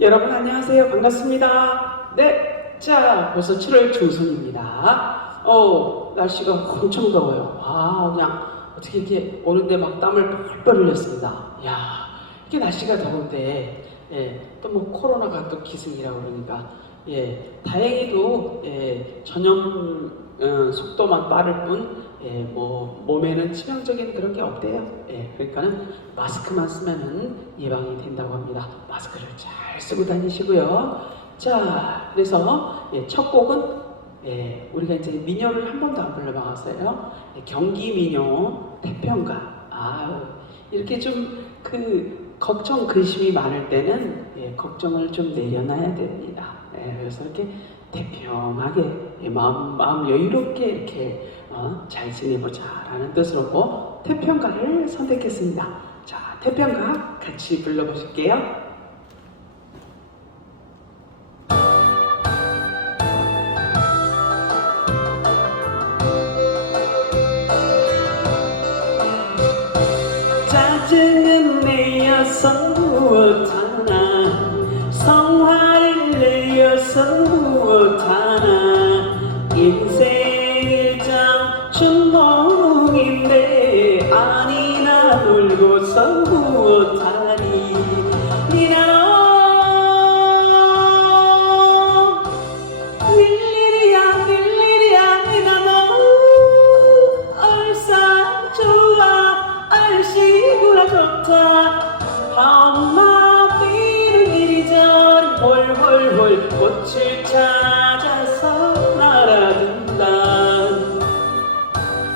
여러분 안녕하세요. 반갑습니다. 네, 자 벌써 7월 중순입니다. 어 날씨가 엄청 더워요. 아 그냥 어떻게 이렇게 오는데 막 땀을 펄펄 흘렸습니다. 야 이게 날씨가 더운데 예, 또 뭐 코로나가 또 기승이라고 그러니까 예 다행히도 예, 전염 어, 속도만 빠를 뿐 예, 뭐 몸에는 치명적인 그런 게 없대요. 예, 그러니까는 마스크만 쓰면은 예방이 된다고 합니다. 마스크를 잘 쓰고 다니시고요. 자, 그래서 예, 첫 곡은 예, 우리가 이제 민요를 한 번도 안 불러봐왔어요. 예, 경기 민요 태평가. 아, 이렇게 좀 그 걱정 근심이 많을 때는 예, 걱정을 좀 내려놔야 됩니다. 예, 그래서 이렇게 태평하게 예, 마음 마음 여유롭게 이렇게 어, 잘 지내보자라는 뜻으로 태평가를 선택했습니다. 자, 태평가 같이 불러보실게요.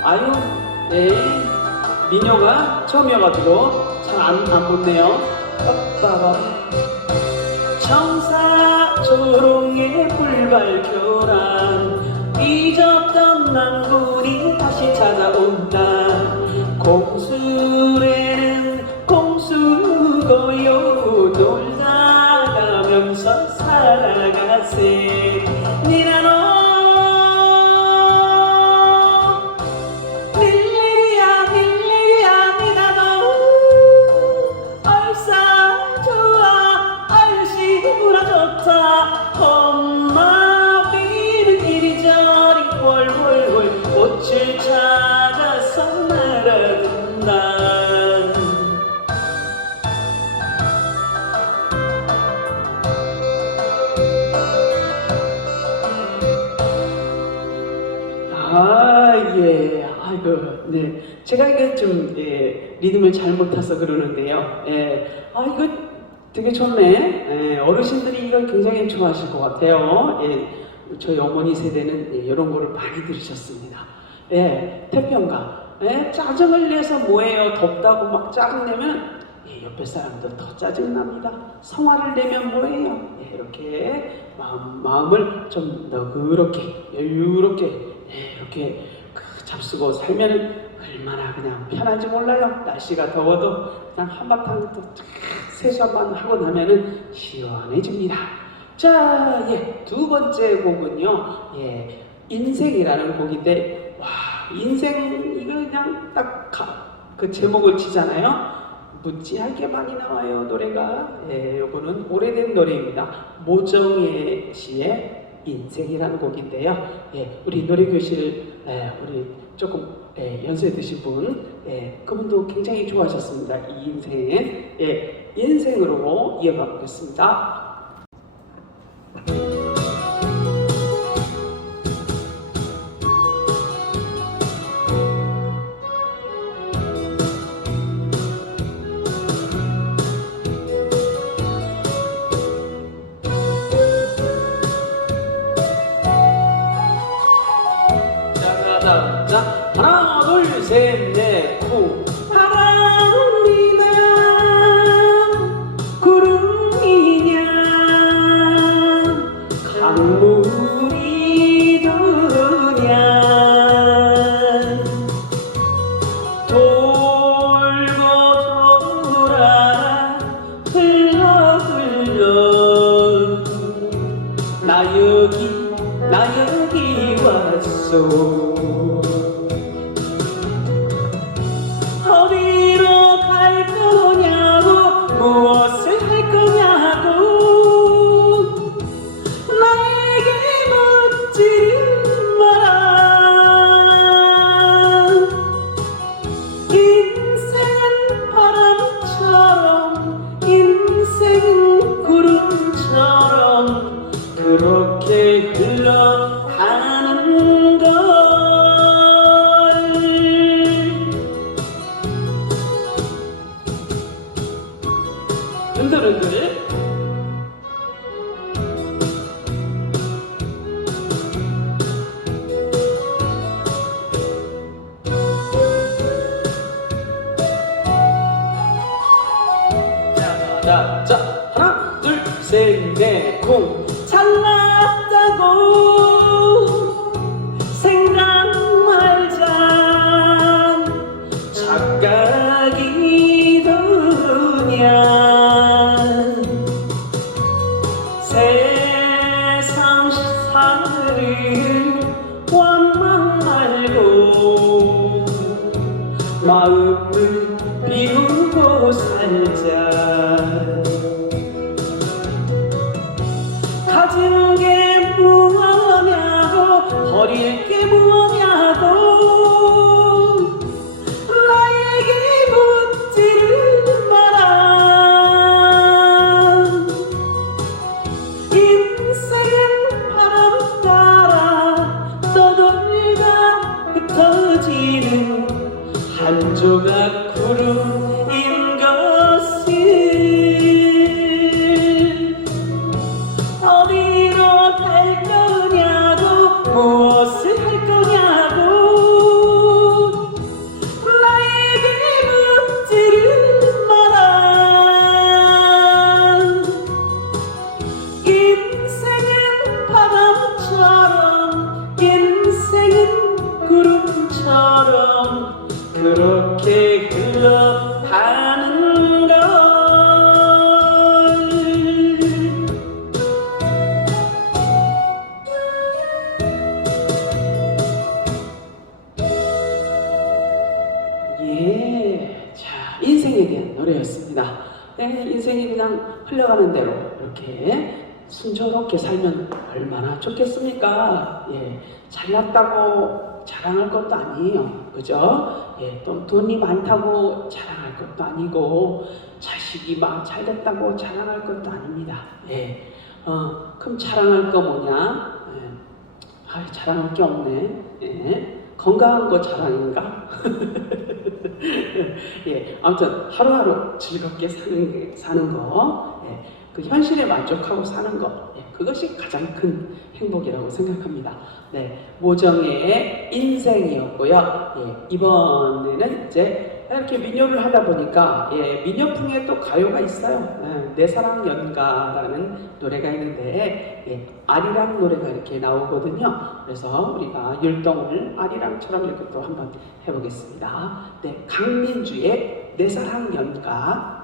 아유 네. 민요가 처음이어가지고 잘안 안 붙네요. 빠빠바 청사 조롱의 불 밝혀라 잊었던 낭군이 다시 찾아온다. 공수래는 공수고요 예. 아이고, 네. 제가 이게 좀, 예, 리듬을 잘못 타서 그러는데요. 예. 아, 이거 되게 좋네. 예, 어르신들이 이걸 굉장히 좋아하실 것 같아요. 예. 저희 어머니 세대는 예, 이런 거를 많이 들으셨습니다. 예, 태평가. 예, 짜증을 내서 뭐예요? 덥다고 막 짜증내면 예, 옆에 사람도 더 짜증납니다. 성화를 내면 뭐예요? 예, 이렇게 마음, 마음을 좀 너그럽게, 여유롭게, 예, 이렇게 그 잡수고 살면 얼마나 그냥 편한지 몰라요. 날씨가 더워도 그냥 한바탕 또 세수 한번 하고 나면은 시원해집니다. 자, 예, 두 번째 곡은요, 예, 인생이라는 곡인데, 와, 인생, 이거 그냥 딱 그 제목을 치잖아요. 무지하게 많이 나와요 노래가 예, 요거는 오래된 노래입니다 모정예 씨의 인생이라는 곡인데요 예, 우리 노래교실 예, 우리 조금 예, 연세 드신 분 예, 그분도 굉장히 좋아하셨습니다 이 인생 예, 인생으로 이어가 보겠습니다 왔 한 조각 구름 인생이 그냥 흘러가는 대로 이렇게 순조롭게 살면 얼마나 좋겠습니까? 예, 잘났다고 자랑할 것도 아니에요, 그죠? 예, 또 돈이 많다고 자랑할 것도 아니고 자식이 막 잘됐다고 자랑할 것도 아닙니다. 예, 어, 그럼 자랑할 거 뭐냐? 예, 아, 자랑할 게 없네. 예, 건강한 거 자랑인가? 예, 아무튼 하루하루 즐겁게 사는 게, 사는 거, 예, 그 현실에 만족하고 사는 거, 예, 그것이 가장 큰 행복이라고 생각합니다. 네, 모정의 인생이었고요. 예, 이번에는 이제 이렇게 민요를 하다 보니까 예, 민요풍에 또 가요가 있어요. 예, 내 사랑 연가라는 노래가 있는데 예, 아리랑 노래가 이렇게 나오거든요. 그래서 우리가 율동을 아리랑처럼 이렇게 또 한번 해보겠습니다. 네, 강민주의 내 사랑 연가.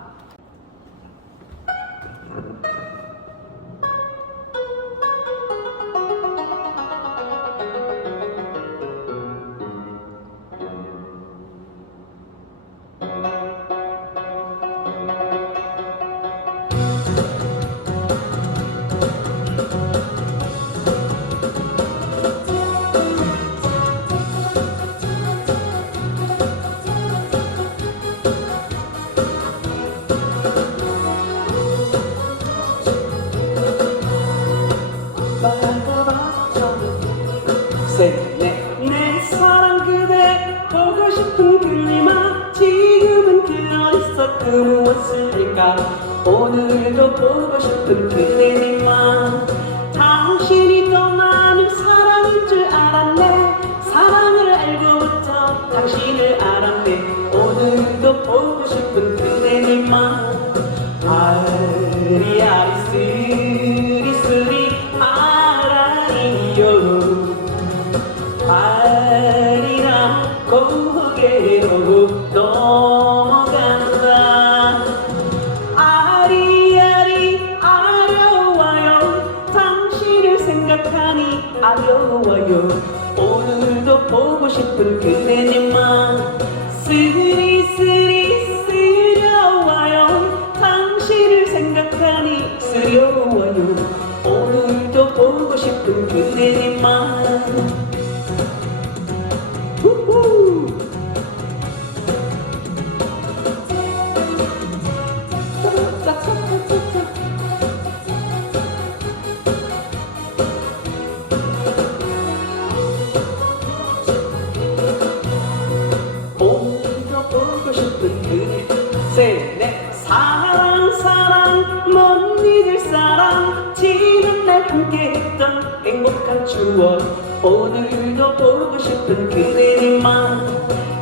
추억 오늘도 보고 싶은 그대님만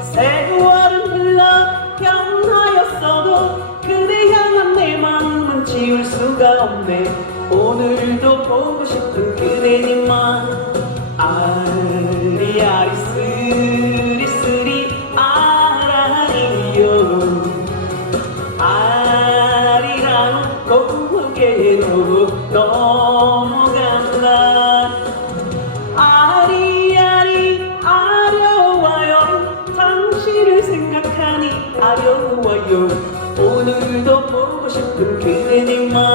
세월은 흘러 변하였어도 그대 향한 내 마음은 지울 수가 없네. 오늘도 보고 싶은 그대 오늘도 보고 싶은 그대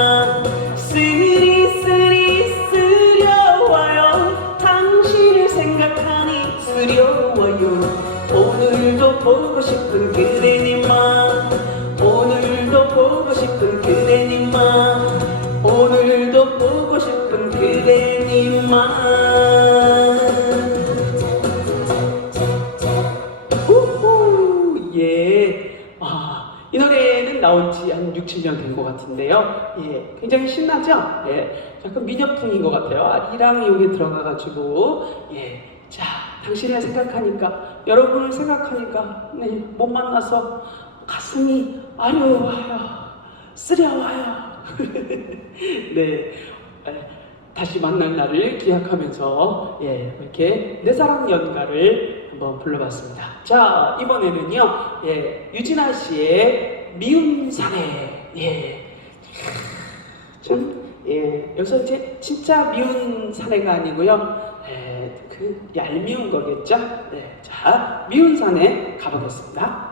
6, 7년 된것 같은데요. 예. 굉장히 신나죠? 예. 약간 민혁풍인 것 같아요. 아리랑이 여기 들어가가지고. 예. 자, 당신을 생각하니까, 여러분을 생각하니까, 네, 못 만나서 가슴이 아려워요. 쓰려워요. 네. 에, 다시 만날 날을 기약하면서 예, 이렇게 내 사랑 연가를 한번 불러봤습니다. 자 이번에는요 예, 유진아 씨의 미운 사내 예. 좀 예, 여기서 이제 진짜 미운 사내가 아니고요 예, 그 얄미운 거겠죠. 네, 자 미운 사내 가보겠습니다.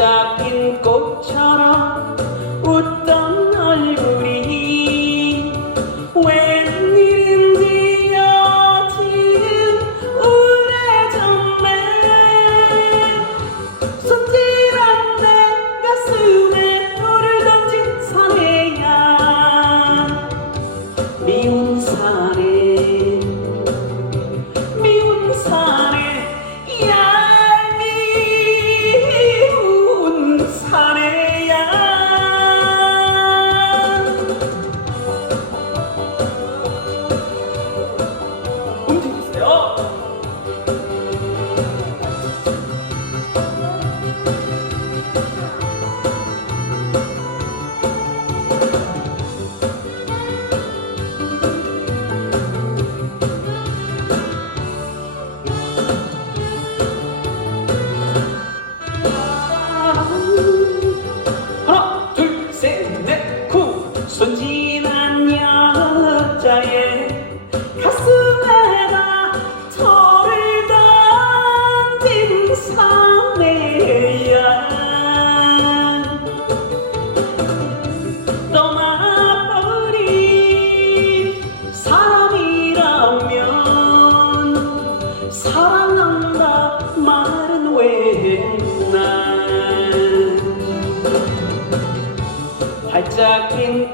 sa akin ko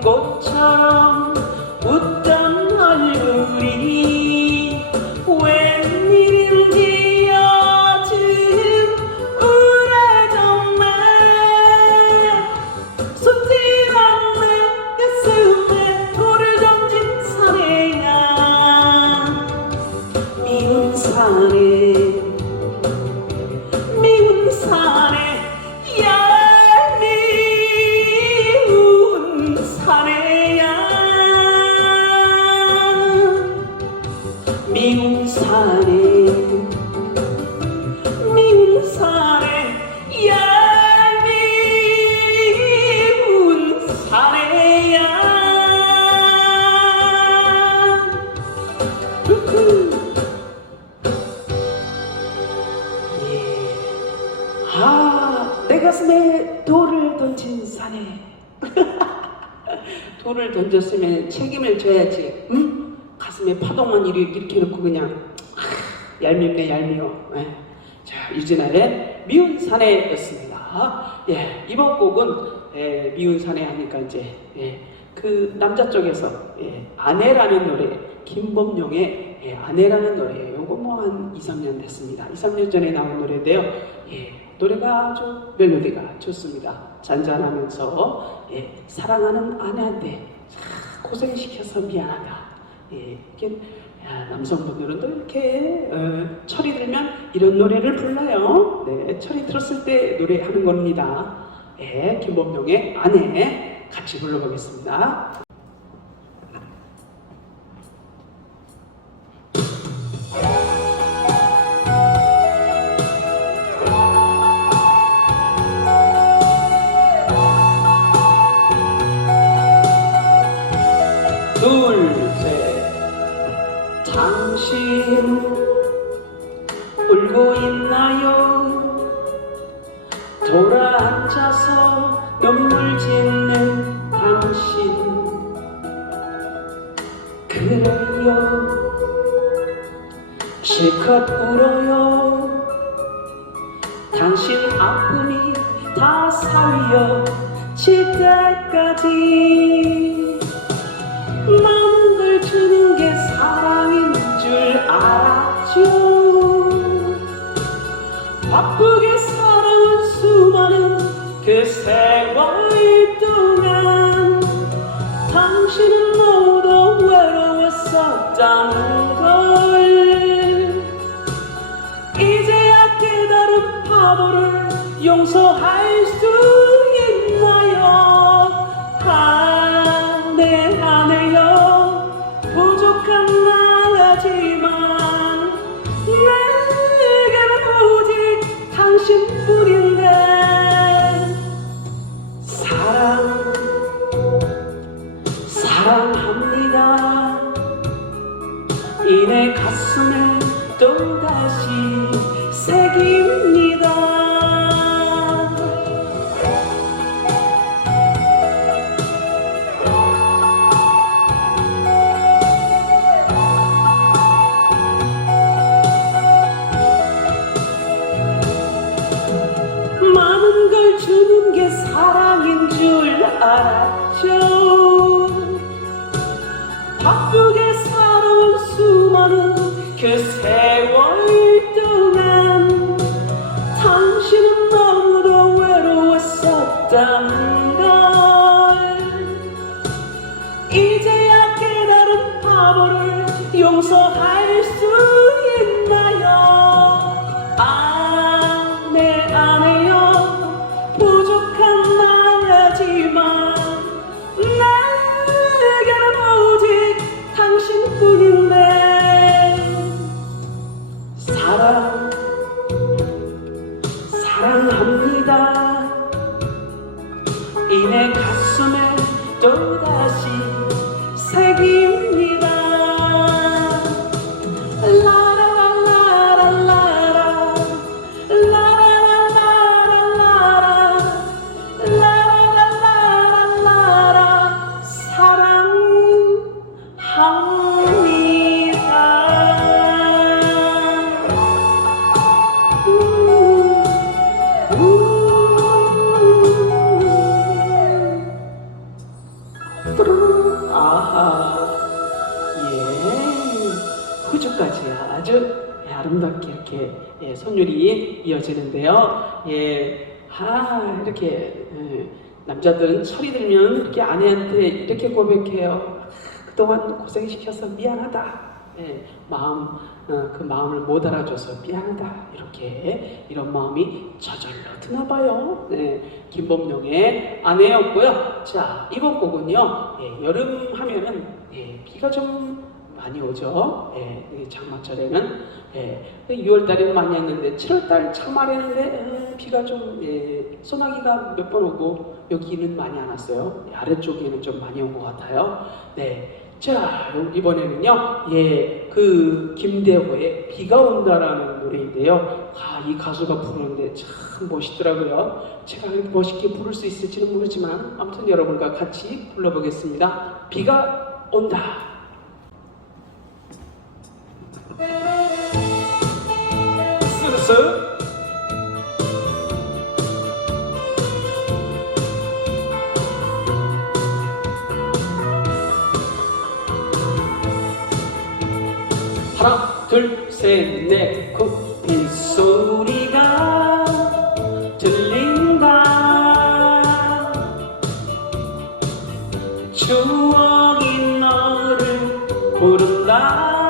꽃처럼 웃 가슴에 돌을 던진 산에 돌을 던졌으면 책임을 져야지. 응? 가슴에 파동만 이렇게, 놓고 그냥 아, 얄밉네 얄미워. 예. 자 유진아의 미운 사내였습니다. 예, 이번 곡은 예, 미운 사내 하니까 이제 예, 그 남자 쪽에서 예, 아내라는 노래 김범용의 예, 아내라는 노래예요. 요거 뭐 한 2, 3년 됐습니다. 2, 3년 전에 나온 노래인데요. 예, 노래가 아주 멜로디가 좋습니다. 잔잔하면서 예, 사랑하는 아내한테 참 고생시켜서 미안하다. 예, 이게 야, 남성분들은 또 이렇게 어, 철이 들면 이런 노래를 불러요. 네, 철이 들었을 때 노래하는 겁니다. 예, 김범용의 아내 같이 불러보겠습니다. 외로웠었다는 걸. 이제야 깨달은 바보를 용서할 그세 남자들은 철이 들면 이렇게 아내한테 이렇게 고백해요. 그동안 고생시켜서 미안하다. 예, 마음 어, 그 마음을 못 알아줘서 미안하다 이렇게 이런 마음이 저절로 드나 봐요. 네, 김범용의 아내였고요. 자 이번 곡은요 예, 여름 하면은 예, 비가 좀 아, 많이 오죠. 예, 이 장마철에는 예, 6월달에는 많이 왔는데 7월달 장마랬는데 에, 비가 좀 예, 소나기가 몇 번 오고 여기는 많이 안 왔어요. 예, 아래쪽에는 좀 많이 온 것 같아요. 네. 자, 이번에는요, 예, 그 김대호의 비가 온다라는 노래인데요. 아, 이 가수가 부르는데 참 멋있더라고요. 제가 멋있게 부를 수 있을지는 모르지만, 아무튼 여러분과 같이 불러보겠습니다. 비가 온다. 쓰쓰. 하나, 둘, 셋, 넷, 구. 빗소리가 들린다. 추억이 너를 부른다.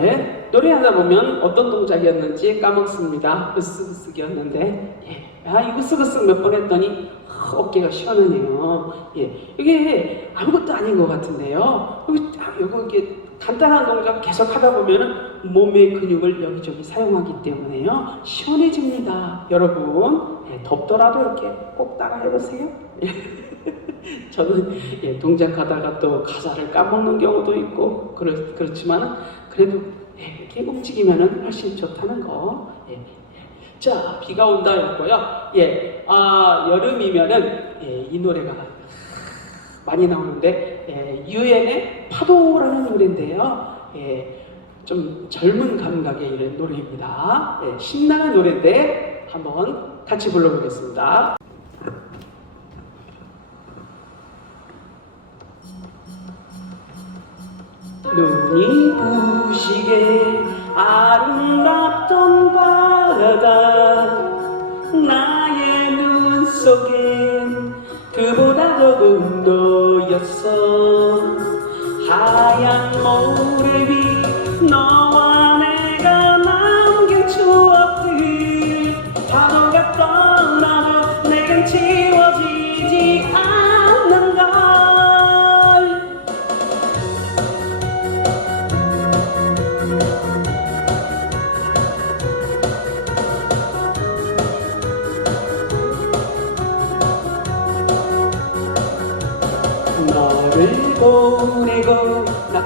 네, 노래하다 보면 어떤 동작이었는지 까먹습니다. 으쓱으쓱이었는데, 예, 아, 이거 으쓱으쓱 몇 번 했더니 아, 어깨가 시원하네요. 예, 이게 아무것도 아닌 것 같은데요. 여기, 아, 요거 이게 간단한 동작 계속 하다 보면은 몸의 근육을 여기저기 사용하기 때문에요. 시원해집니다. 여러분, 예, 덥더라도 이렇게 꼭 따라 해보세요. 저는 예, 동작하다가 또 가사를 까먹는 경우도 있고 그렇, 그렇지만 그래도 예, 이렇게 움직이면은 훨씬 좋다는 거. 예, 예. 자, 비가 온다였고요. 예, 아, 여름이면은 예, 이 노래가 많이 나오는데 예, 유엔의 파도라는 노래인데요. 예, 좀 젊은 감각의 이런 노래입니다. 예, 신나는 노래인데 한번 같이 불러보겠습니다. 눈이 부 시게 아름답던 바다 나의 눈 속엔 그보다 바다운도였어. 하얀 모래 위너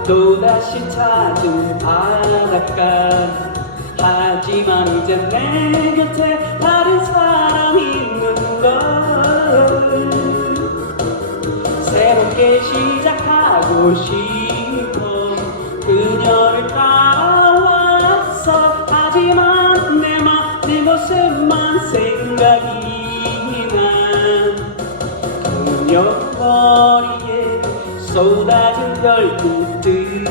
또다시 찾은 바닷가. 하지만 이제 내 곁에 다른 사람이 있는 걸 새롭게 시작하고 싶어 그녀를 따라왔어 하지만 내 맘의 모습만 생각이 나 그녀거리에 쏟아 진 별빛들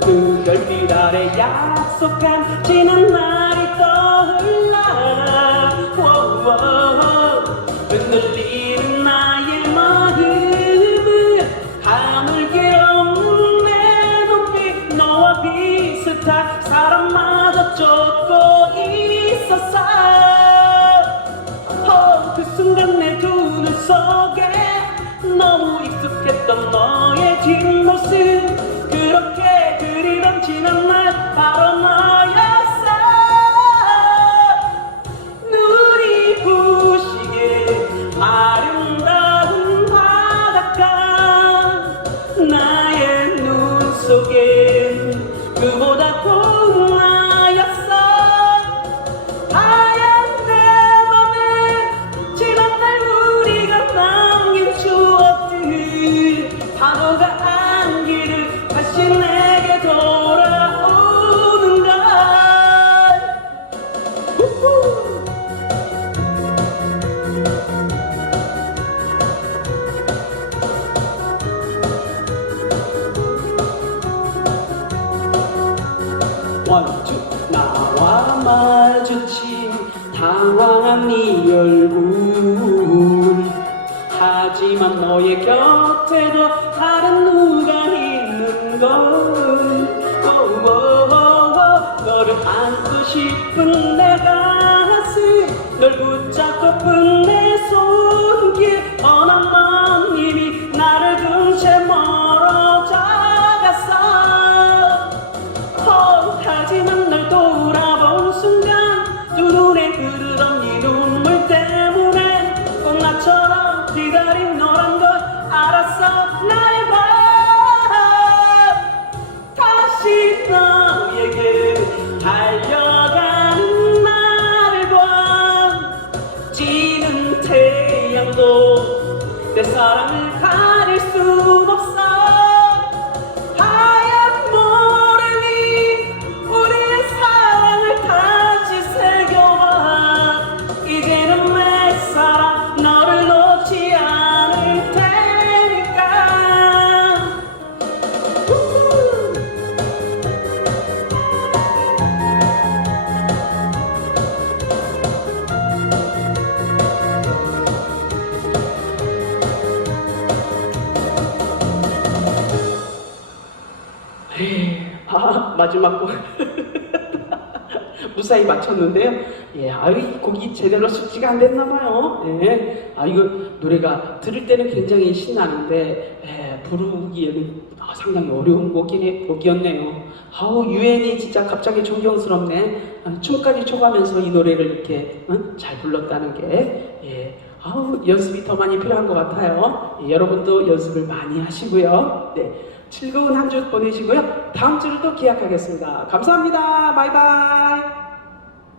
그 별 빛 아래 약속한 지난 날이 떠올라 워워. 흔들리 너 곡. 무사히 맞췄는데요. 예, 아이 곡이 제대로 숙지가 안 됐나 봐요. 예, 아 이거 노래가 들을 때는 굉장히 신나는데 예, 부르기에는 아, 상당히 어려운 곡이, 곡이었네요. 아우 유엔이 진짜 갑자기 존경스럽네. 아, 춤까지 춰가면서 이 노래를 이렇게 응? 잘 불렀다는 게 예, 아우 연습이 더 많이 필요한 것 같아요. 예, 여러분도 연습을 많이 하시고요. 네. 즐거운 한 주 보내시고요. 다음 주를 또 기약하겠습니다. 감사합니다. 바이바이.